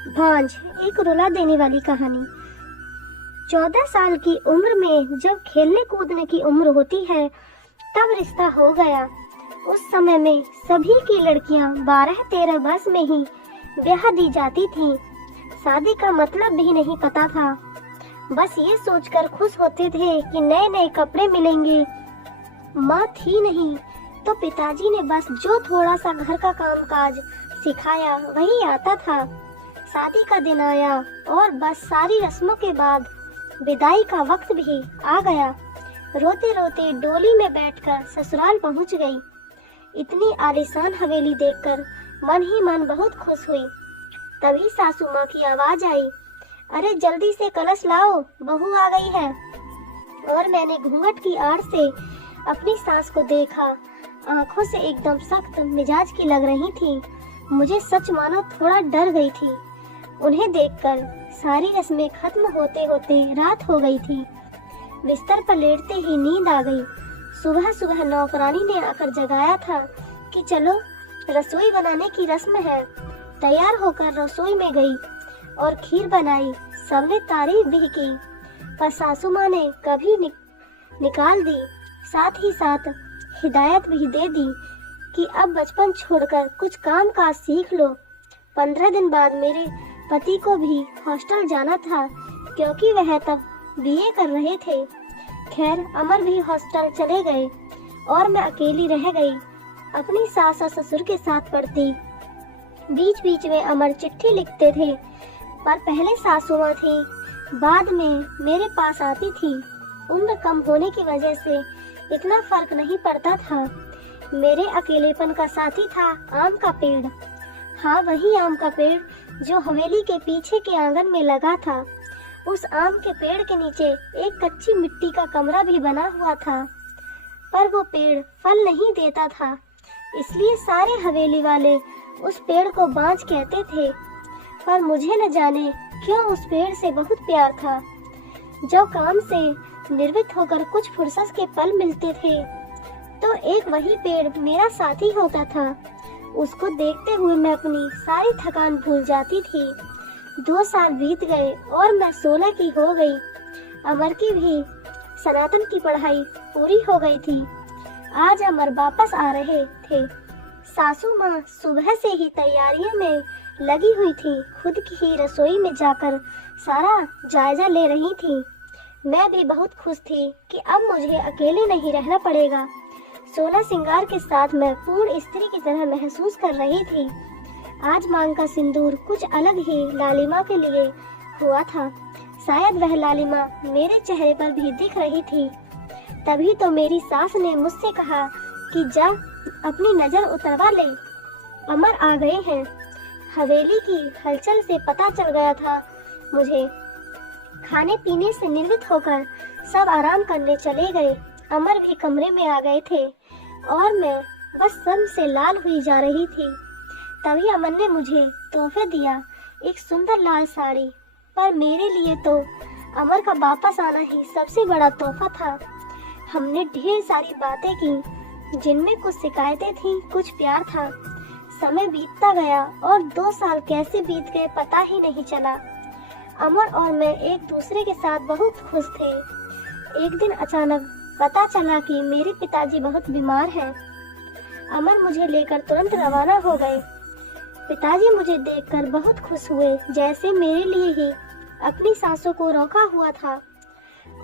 भांज, एक रुला देने वाली कहानी। 14 साल की उम्र में जब खेलने कूदने की उम्र होती है तब रिश्ता हो गया। उस समय में सभी की लड़कियां 12-13 वर्ष में ही ब्याह दी जाती थीं। शादी का मतलब भी नहीं पता था। बस ये सोचकर खुश होते थे कि नए नए कपड़े मिलेंगे। माँ थी नहीं तो पिताजी ने बस जो थोड़ा सा घर का काम काज सिखाया वही आता था। शादी का दिन आया और बस सारी रस्मों के बाद विदाई का वक्त भी आ गया। रोते रोते डोली में बैठकर ससुराल पहुंच गई। इतनी आलीशान हवेली देखकर मन ही मन बहुत खुश हुई। तभी सासू माँ की आवाज आई, अरे जल्दी से कलश लाओ, बहू आ गई है। और मैंने घूंघट की आड़ से अपनी सास को देखा। आंखों से एकदम सख्त मिजाज की लग रही थी। मुझे सच मानो थोड़ा डर गई थी। उन्हें देखकर सारी रस्में खत्म होते होते रात हो गई थी। बिस्तर पर लेटते ही नींद आ गई। सुबह सुबह नौकरानी ने आकर जगाया था कि चलो रसोई बनाने की रस्म है। तैयार होकर रसोई में गई और खीर बनाई। सबने तारीफ भी की, पर सासू माँ ने कभी निकाल दी। साथ ही साथ हिदायत भी दे दी कि अब बचपन छोड़कर कुछ काम काज सीख लो। 15 दिन बाद मेरे पति को भी हॉस्टल जाना था क्योंकि वह तब बीए कर रहे थे। खैर अमर भी हॉस्टल चले गए और मैं अकेली रह गई। अपनी सास और ससुर के साथ पढ़ती। बीच बीच में अमर चिट्ठी लिखते थे, पर पहले सासू माँ थी, बाद में मेरे पास आती थी। उम्र कम होने की वजह से इतना फर्क नहीं पड़ता था। मेरे अकेलेपन का साथी था आम का पेड़। हाँ, वही आम का पेड़ जो हवेली के पीछे के आंगन में लगा था। उस आम के पेड़ के नीचे एक कच्ची मिट्टी का कमरा भी बना हुआ था, पर वो पेड़ फल नहीं देता था, इसलिए सारे हवेली वाले उस पेड़ को बांझ कहते थे। पर मुझे न जाने क्यों उस पेड़ से बहुत प्यार था। जब काम से निर्वृत्त होकर कुछ फुर्सत के पल मिलते थे तो एक वही पेड़ मेरा साथी होता था। उसको देखते हुए मैं अपनी सारी थकान भूल जाती थी। 2 साल बीत गए और मैं 16 की हो गई। अमर की भी सनातन की पढ़ाई पूरी हो गई थी। आज अमर वापस आ रहे थे। सासू माँ सुबह से ही तैयारियों में लगी हुई थी। खुद की ही रसोई में जाकर सारा जायजा ले रही थी। मैं भी बहुत खुश थी कि अब मुझे अकेले नहीं रहना पड़ेगा। 16 श्रृंगार के साथ मैं पूर्ण स्त्री की तरह महसूस कर रही थी। आज मांग का सिंदूर कुछ अलग ही लालिमा के लिए हुआ था। शायद वह लालिमा मेरे चेहरे पर भी दिख रही थी। तभी तो मेरी सास ने मुझसे कहा कि जा अपनी नजर उतरवा ले, अमर आ गए हैं। हवेली की हलचल से पता चल गया था मुझे। खाने पीने से निवृत्त होकर सब आराम करने चले गए। अमर भी कमरे में आ गए थे और मैं बस सम से लाल हुई जा रही थी। तभी अमन ने मुझे तोहफे दिया, एक सुंदर लाल साड़ी। पर मेरे लिए तो अमर का वापस आना ही सबसे बड़ा तोहफा था। हमने ढेर सारी बातें की, जिनमें कुछ शिकायतें थीं, कुछ प्यार था। समय बीतता गया और 2 साल कैसे बीत गए पता ही नहीं चला। अमर और मैं एक दूसरे के साथ बहुत खुश थे। एक दिन अचानक पता चला कि मेरे पिताजी बहुत बीमार हैं। अमर मुझे लेकर तुरंत रवाना हो गए। पिताजी मुझे देखकर बहुत खुश हुए, जैसे मेरे लिए ही अपनी सांसों को रोका हुआ था।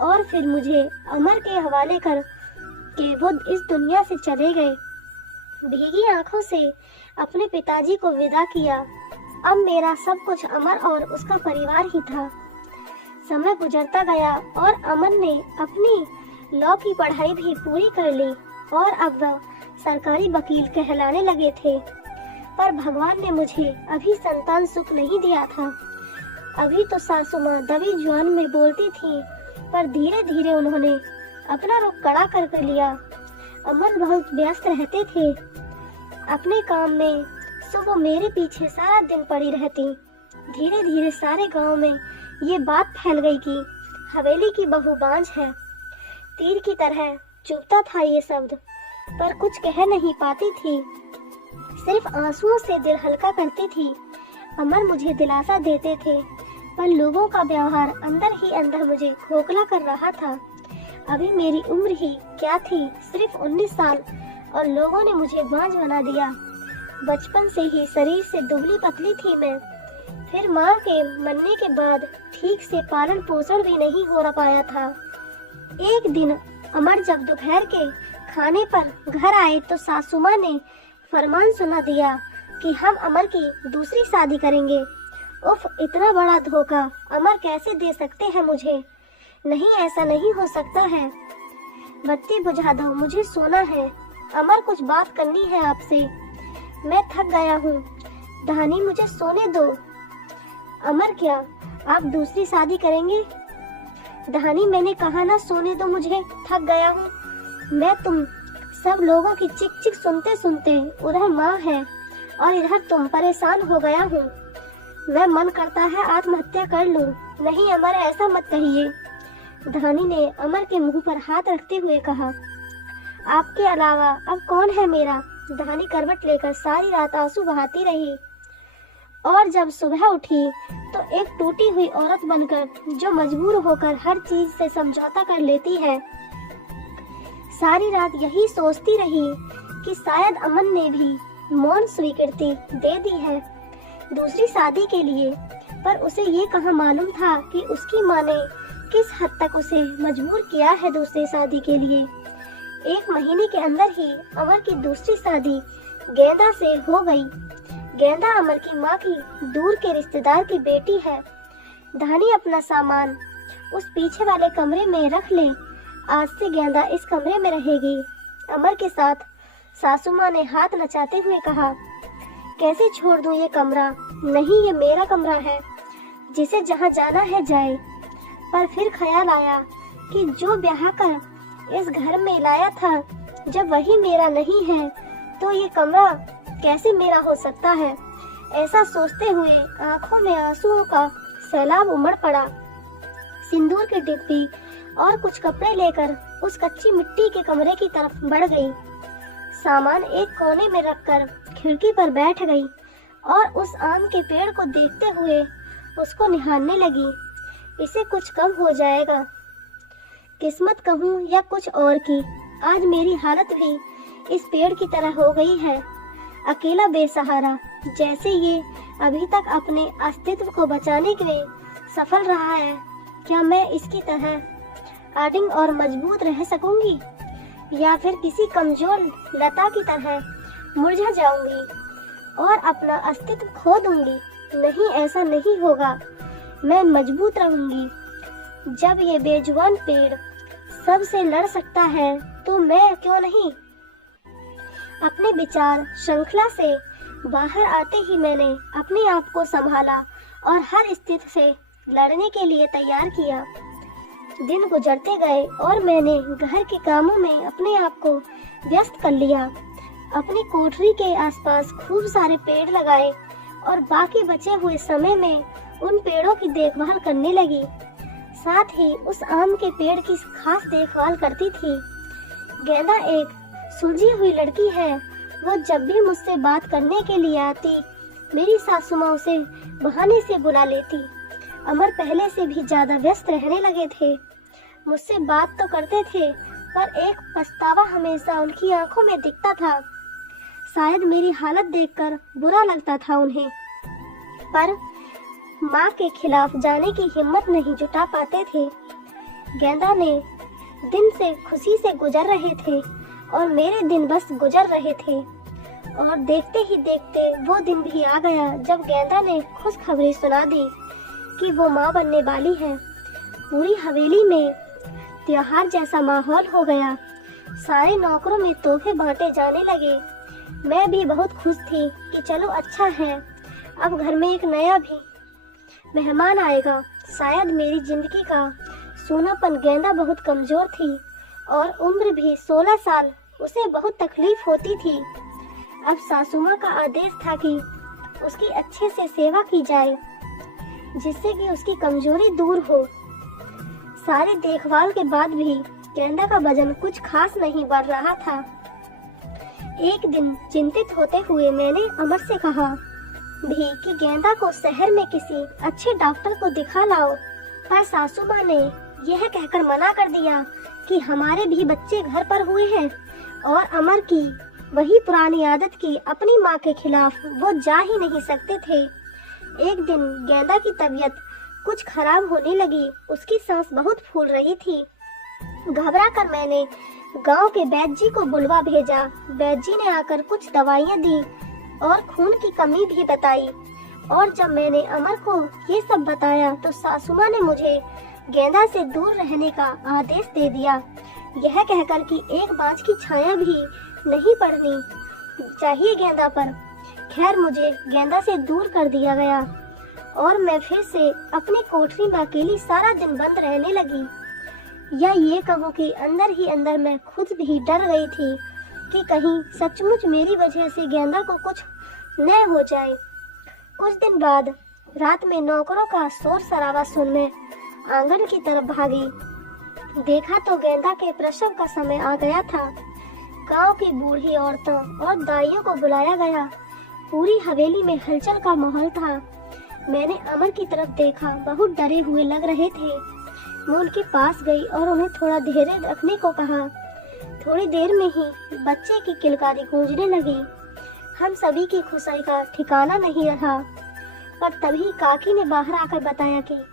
और फिर मुझे अमर के हवाले कर के वो इस दुनिया से चले गए। भीगी आंखों से अपने पिताजी को विदा किया। अब मेरा सब कुछ अमर और उसका परिवार ही था। समय गुजरता गया और अमन ने अपनी लॉ की पढ़ाई भी पूरी कर ली और अब वह सरकारी वकील कहलाने लगे थे। पर भगवान ने मुझे अभी संतान सुख नहीं दिया था। अभी तो सासू माँ दबी जुबान में बोलती थी, पर धीरे धीरे उन्होंने अपना रुख कड़ा कर लिया। अमन बहुत व्यस्त रहते थे अपने काम में। सुबह मेरे पीछे सारा दिन पड़ी रहती। धीरे धीरे सारे गांव में ये बात फैल गई कि हवेली की बहू बांझ है। तीर की तरह चुभता था ये शब्द, पर कुछ कह नहीं पाती थी। सिर्फ आंसुओं से दिल हल्का करती थी। अमर मुझे दिलासा देते थे, पर लोगों का व्यवहार अंदर ही अंदर मुझे खोखला कर रहा था। अभी मेरी उम्र ही क्या थी, सिर्फ 19 साल, और लोगों ने मुझे बांझ बना दिया। बचपन से ही शरीर से दुबली पतली थी मैं। फिर माँ के मरने के बाद ठीक से पालन पोषण भी नहीं हो पाया था। एक दिन अमर जब दोपहर के खाने पर घर आए तो सासू माँ ने फरमान सुना दिया कि हम अमर की दूसरी शादी करेंगे। उफ, इतना बड़ा धोखा अमर कैसे दे सकते हैं मुझे? नहीं, ऐसा नहीं हो सकता है। बत्ती बुझा दो, मुझे सोना है। अमर, कुछ बात करनी है आपसे। मैं थक गया हूँ। धानी, मुझे सोने दो। अमर, क्या आप दूसरी शादी करेंगे? धानी, मैंने कहा ना सोने दो मुझे, थक गया हूँ। मैं तुम सब लोगों की चिक चिक सुनते सुनते, उधर माँ है और इधर तुम, परेशान हो गया हूँ। मैं मन करता है आत्महत्या कर लूं। नहीं अमर, ऐसा मत कहिए। धानी ने अमर के मुंह पर हाथ रखते हुए कहा, आपके अलावा अब कौन है मेरा? धानी करवट लेकर सारी रात आंसू बहाती रही और जब सुबह उठी तो एक टूटी हुई औरत बनकर, जो मजबूर होकर हर चीज से समझौता कर लेती है। सारी रात यही सोचती रही कि शायद अमन ने भी मौन स्वीकृति दे दी है दूसरी शादी के लिए, पर उसे ये कहाँ मालूम था कि उसकी माँ ने किस हद तक उसे मजबूर किया है दूसरी शादी के लिए। 1 महीने के अंदर ही अमर की दूसरी शादी गेंदा से हो गई। गेंदा अमर की माँ की दूर के रिश्तेदार की बेटी है। धानी अपना सामान उस पीछे वाले कमरे में रख ले। आज से गेंदा इस कमरे में रहेगी अमर के साथ। सासू माँ ने हाथ नचाते हुए कहा, कैसे छोड़ दूं ये कमरा? नहीं, ये मेरा कमरा है, जिसे जहाँ जाना है जाए। पर फिर ख्याल आया कि जो ब्याह कर इस घर में लाया था, जब वही मेरा नहीं है तो ये कमरा कैसे मेरा हो सकता है? ऐसा सोचते हुए आंखों में आंसुओं का सैलाब उमड़ पड़ा। सिंदूर की डिब्बी और कुछ कपड़े लेकर उस कच्ची मिट्टी के कमरे की तरफ बढ़ गई। सामान एक कोने में रखकर खिड़की पर बैठ गई और उस आम के पेड़ को देखते हुए उसको निहारने लगी। इसे कुछ कम हो जाएगा, किस्मत कहूँ या कुछ और की, आज मेरी हालत भी इस पेड़ की तरह हो गई है, अकेला बेसहारा। जैसे ये अभी तक अपने अस्तित्व को बचाने के लिए सफल रहा है, क्या मैं इसकी तरह अडिग और मजबूत रह सकूंगी, या फिर किसी कमजोर लता की तरह मुरझा जाऊंगी और अपना अस्तित्व खो दूंगी? नहीं, ऐसा नहीं होगा। मैं मजबूत रहूंगी। जब ये बेजुबान पेड़ सबसे लड़ सकता है तो मैं क्यों नहीं? अपने विचार श्रृंखला से बाहर आते ही मैंने अपने आप को संभाला और हर स्थिति से लड़ने के लिए तैयार किया। दिन गुजरते गए और मैंने घर के कामों में अपने आप को व्यस्त कर लिया। अपनी कोठरी के आसपास खूब सारे पेड़ लगाए और बाकी बचे हुए समय में उन पेड़ों की देखभाल करने लगी। साथ ही उस आम के पेड़ की खास देखभाल करती थी। गेंदा एक सुलझी हुई लड़की है। वो जब भी मुझसे बात करने के लिए आती, मेरी सासू माँ उसे बहाने से बुला लेती। अमर पहले से भी ज्यादा व्यस्त रहने लगे थे। मुझसे बात तो करते थे, पर एक पछतावा हमेशा उनकी आंखों में दिखता था। शायद मेरी हालत देखकर बुरा लगता था उन्हें, पर माँ के खिलाफ जाने की हिम्मत नहीं जुटा पाते थे। गेंदा ने दिन से खुशी से गुजर रहे थे और मेरे दिन बस गुजर रहे थे। और देखते ही देखते वो दिन भी आ गया जब गेंदा ने खुशखबरी सुना दी कि वो माँ बनने वाली है। पूरी हवेली में त्योहार जैसा माहौल हो गया। सारे नौकरों में तोहफे बांटे जाने लगे। मैं भी बहुत खुश थी कि चलो अच्छा है, अब घर में एक नया भी मेहमान आएगा। शायद मेरी जिंदगी का सूनापन। गेंदा बहुत कमजोर थी और उम्र भी 16 साल। उसे बहुत तकलीफ होती थी। अब सासू माँ का आदेश था कि उसकी अच्छे से सेवा की जाए, जिससे कि उसकी कमजोरी दूर हो। सारे देखभाल के बाद भी गेंदा का वजन कुछ खास नहीं बढ़ रहा था। एक दिन चिंतित होते हुए मैंने अमर से कहा, भी कि गेंदा को शहर में किसी अच्छे डॉक्टर को दिखा लाओ, पर सासू माँ ने यह कहकर मना कर दिया कि हमारे भी बच्चे घर पर हुए हैं और अमर की वही पुरानी आदत की अपनी माँ के खिलाफ वो जा ही नहीं सकते थे। एक दिन गेंदा की तबीयत कुछ खराब होने लगी, उसकी सांस बहुत फूल रही थी। घबरा कर मैंने गांव के वैद्य जी को बुलवा भेजा। वैद्य जी ने आकर कुछ दवाइयाँ दी और खून की कमी भी बताई। और जब मैंने अमर को ये सब बताया तो सासू माँ ने मुझे गेंदा से दूर रहने का आदेश दे दिया, यह कहकर कि एक बाँझ की छाया भी नहीं पड़नी चाहिए गेंदा पर। खैर मुझे गेंदा से दूर कर दिया गया और मैं फिर से अपनी कोठरी में अकेली सारा दिन बंद रहने लगी। या ये कहूँ कि अंदर ही अंदर मैं खुद भी डर गई थी कि कहीं सचमुच मेरी वजह से गेंदा को कुछ न हो जाए। कुछ दिन बाद रात में नौकरों का शोर शराबा सुन मैं आंगन की तरफ भागी। देखा तो गेंदा के प्रसव का समय आ गया था। गांव की बूढ़ी औरतों और दाइयों को बुलाया गया। पूरी हवेली में हलचल का माहौल था। मैंने अमर की तरफ देखा, बहुत डरे हुए लग रहे थे। मैं उनके पास गई और उन्हें थोड़ा धैर्य रखने को कहा। थोड़ी देर में ही बच्चे की किलकारी गूंजने लगी। हम सभी की खुशी का ठिकाना नहीं रहा। पर तभी काकी ने बाहर आकर बताया कि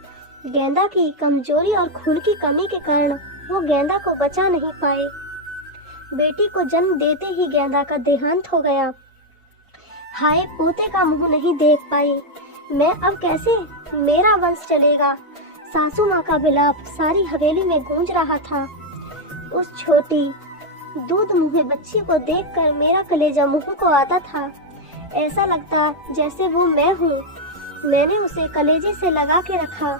गेंदा की कमजोरी और खून की कमी के कारण वो गेंदा को बचा नहीं पाए। बेटी को जन्म देते ही गेंदा का देहांत हो गया। हाय, पोते का मुंह नहीं देख पाई मैं, अब कैसे मेरा वंश चलेगा। सासू माँ का विलाप सारी हवेली में गूंज रहा था। उस छोटी दूध मुँहे बच्ची को देखकर मेरा कलेजा मुंह को आता था। ऐसा लगता जैसे वो मैं हूँ। मैंने उसे कलेजे से लगा के रखा।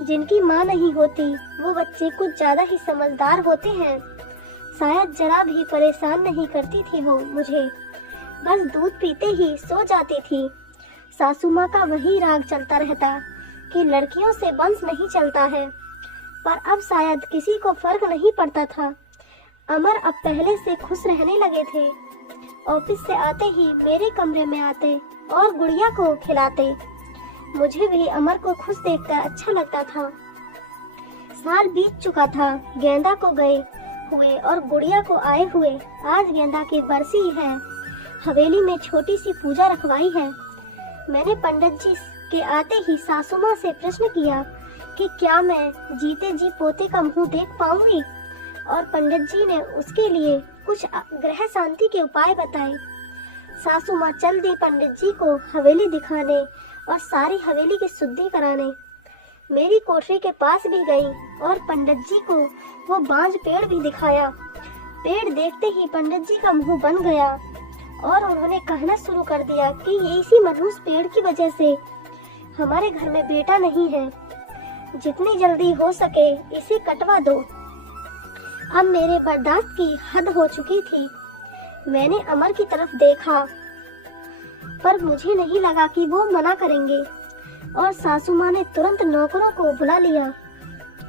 जिनकी माँ नहीं होती वो बच्चे कुछ ज्यादा ही समझदार होते हैं। शायद जरा भी परेशान नहीं करती थी वो मुझे, बस दूध पीते ही सो जाती थी। सासू माँ का वही राग चलता रहता कि लड़कियों से वंश नहीं चलता है, पर अब शायद किसी को फर्क नहीं पड़ता था। अमर अब पहले से खुश रहने लगे थे। ऑफिस से आते ही मेरे कमरे में आते और गुड़िया को खिलाते। मुझे भी अमर को खुश देखकर अच्छा लगता था। साल बीत चुका था गेंदा को गए हुए और गुड़िया को आए हुए। आज गेंदा की बरसी है। हवेली में छोटी सी पूजा रखवाई है। मैंने पंडित जी के आते ही सासू माँ से प्रश्न किया कि क्या मैं जीते जी पोते का मुंह देख पाऊंगी, और पंडित जी ने उसके लिए कुछ ग्रह शांति के उपाय बताए। सासू माँ चल दी पंडित जी को हवेली दिखाने और सारी हवेली की शुद्धि कराने। मेरी कोठरी के पास भी गई और पंडित जी को वो बांझ पेड़ भी दिखाया। पेड़ देखते ही पंडित जी का मुंह बन गया और उन्होंने कहना शुरू कर दिया कि ये इसी मनहूस पेड़ की वजह से हमारे घर में बेटा नहीं है। जितनी जल्दी हो सके इसे कटवा दो। अब मेरे बर्दाश्त की हद हो चुकी थी। मैंने अमर की तरफ देखा, पर मुझे नहीं लगा कि वो मना करेंगे, और सासू माँ ने तुरंत नौकरों को बुला लिया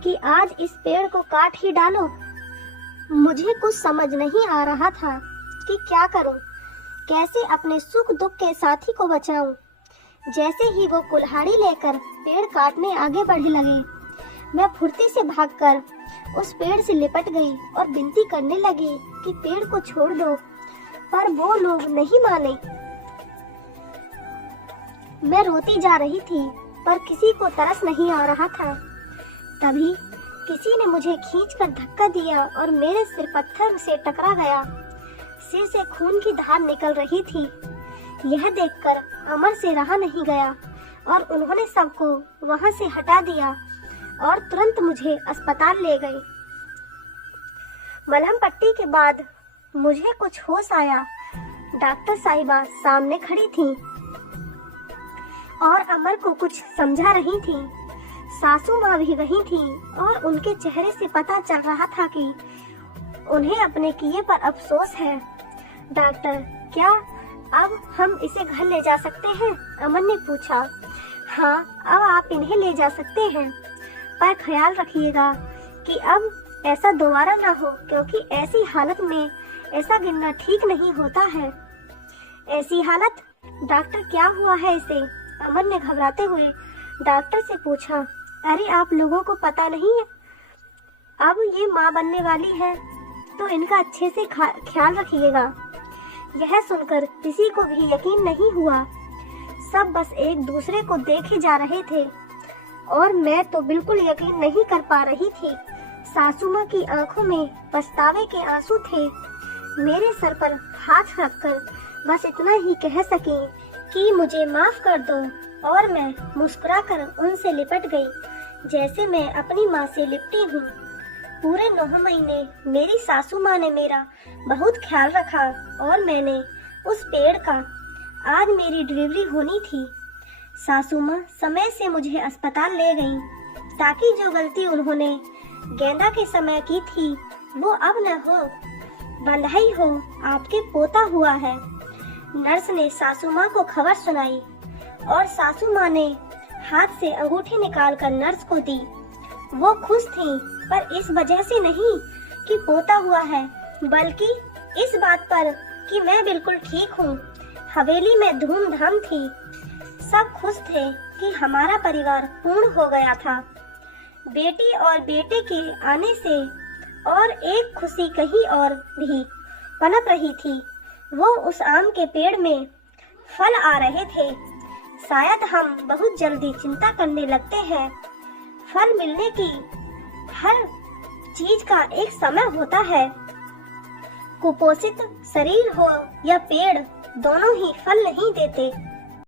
कि आज इस पेड़ को काट ही डालो। मुझे कुछ समझ नहीं आ रहा था कि क्या करूं, कैसे अपने सुख दुख के साथी को बचाऊं। जैसे ही वो कुल्हाड़ी लेकर पेड़ काटने आगे बढ़ने लगे, मैं फुर्ती से भागकर उस पेड़ से लिपट गई और विनती करने लगी कि पेड़ को छोड़ दो, पर वो लोग नहीं माने। मैं रोती जा रही थी, पर किसी को तरस नहीं आ रहा था। तभी किसी ने मुझे खींचकर धक्का दिया और मेरे सिर पत्थर से टकरा गया। सिर से खून की धार निकल रही थी। यह देखकर अमर से रहा नहीं गया और उन्होंने सबको वहां से हटा दिया और तुरंत मुझे अस्पताल ले गए। मलहम पट्टी के बाद मुझे कुछ होश आया। डॉक्टर साहिबा सामने खड़ी थी और अमर को कुछ समझा रही थी। सासू माँ भी वहीं थी और उनके चेहरे से पता चल रहा था कि उन्हें अपने किए पर अफसोस है। डॉक्टर, क्या अब हम इसे घर ले जा सकते हैं? अमर ने पूछा। हाँ, अब आप इन्हें ले जा सकते हैं, पर ख्याल रखिएगा कि अब ऐसा दोबारा ना हो, क्योंकि ऐसी हालत में ऐसा गिरना ठीक नहीं होता है। ऐसी हालत डॉक्टर क्या हुआ है इसे? अमर ने घबराते हुए डॉक्टर से पूछा। अरे आप लोगों को पता नहीं है, अब ये माँ बनने वाली है तो इनका अच्छे से ख्याल रखिएगा। यह सुनकर किसी को भी यकीन नहीं हुआ। सब बस एक दूसरे को देखे जा रहे थे और मैं तो बिल्कुल यकीन नहीं कर पा रही थी। सासू माँ की आंखों में पछतावे के आंसू थे। मेरे सर पर हाथ रखकर बस इतना ही कह सकी कि मुझे माफ कर दो, और मैं मुस्कुराकर उनसे लिपट गई जैसे मैं अपनी माँ से लिपटी हूँ। पूरे 9 महीने मेरी सासू माँ ने मेरा बहुत ख्याल रखा और मैंने उस पेड़ का आज मेरी डिलीवरी होनी थी। सासू माँ समय से मुझे अस्पताल ले गईं ताकि जो गलती उन्होंने गेंदा के समय की थी वो अब न हो। बधाई हो, आपके पोता हुआ है। नर्स ने सासू माँ को खबर सुनाई और सासू माँ ने हाथ से अंगूठी निकालकर नर्स को दी। वो खुश थी, पर इस वजह से नहीं कि पोता हुआ है, बल्कि इस बात पर कि मैं बिल्कुल ठीक हूँ। हवेली में धूमधाम थी। सब खुश थे कि हमारा परिवार पूर्ण हो गया था। बेटी और बेटे के आने से और एक खुशी कहीं और भी पनप रही थी। वो उस आम के पेड़ में फल आ रहे थे। शायद हम बहुत जल्दी चिंता करने लगते हैं। फल मिलने की हर चीज का एक समय होता है। कुपोषित शरीर हो या पेड़, दोनों ही फल नहीं देते।